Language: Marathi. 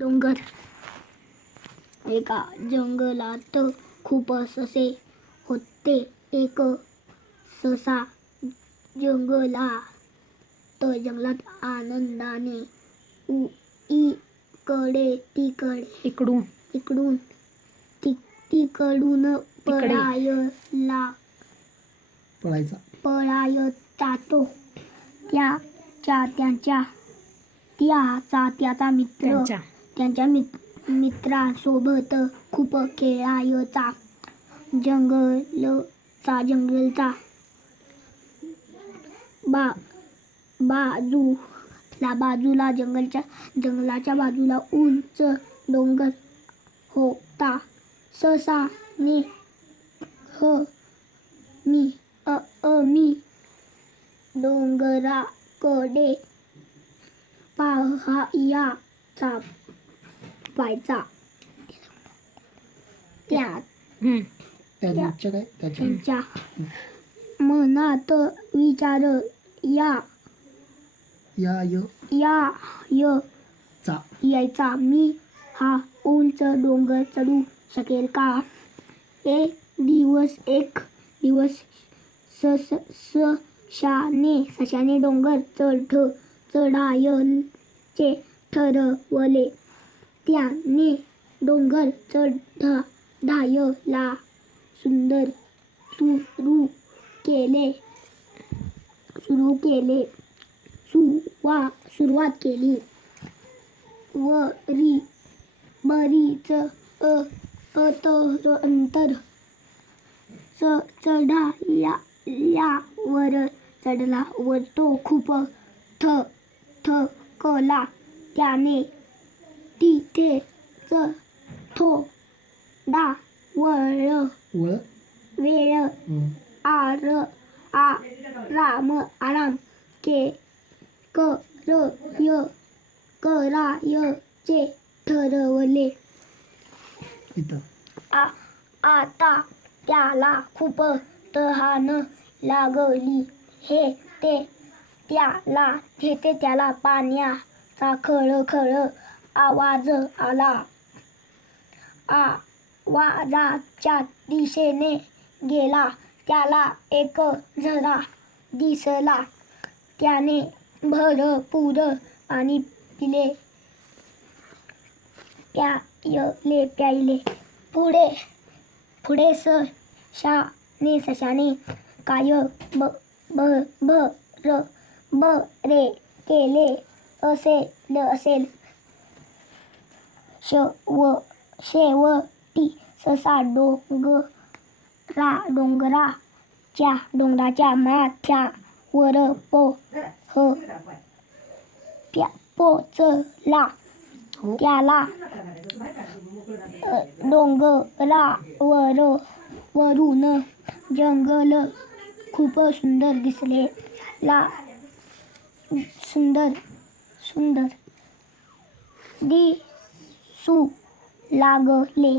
डोंगर. एका जंगलात खूप ससे होते. एक ससा जंगलात आनंदाने इकडून तिकडून पळायचा. त्याच्या मित्रासोबत खूप खेळायचा. जंगलाच्या बाजूला उंच डोंगर होता. ससाने मी डोंगराकडे पाहायचा. त्याच्या मनात विचार यायचा, मी हा उंच डोंगर चढू शकेन का? एक दिवस सशाने डोंगर चढायचे ठरवले. त्याने डोंगर चढायला सुरुवात केली. बरीच अंतर चढल्यावर तो खूप थकला. त्याने तिथेच थोडा वेळ आराम करायचे ठरवले. आता त्याला खूप तहान लागली. तेथे त्याला पाण्याचा खळखळ आवाज आला. आवाजाच्या दिशेने गेला. त्याला एक झरा दिसला. त्याने भरपूर पाणी प्यायले. पुढे सशाने काय बरे केले असेल. शेवटी ससा डोंगराच्या माथ्यावर पोचला. त्याला डोंगरावरून जंगल खूप सुंदर दिसू लागले.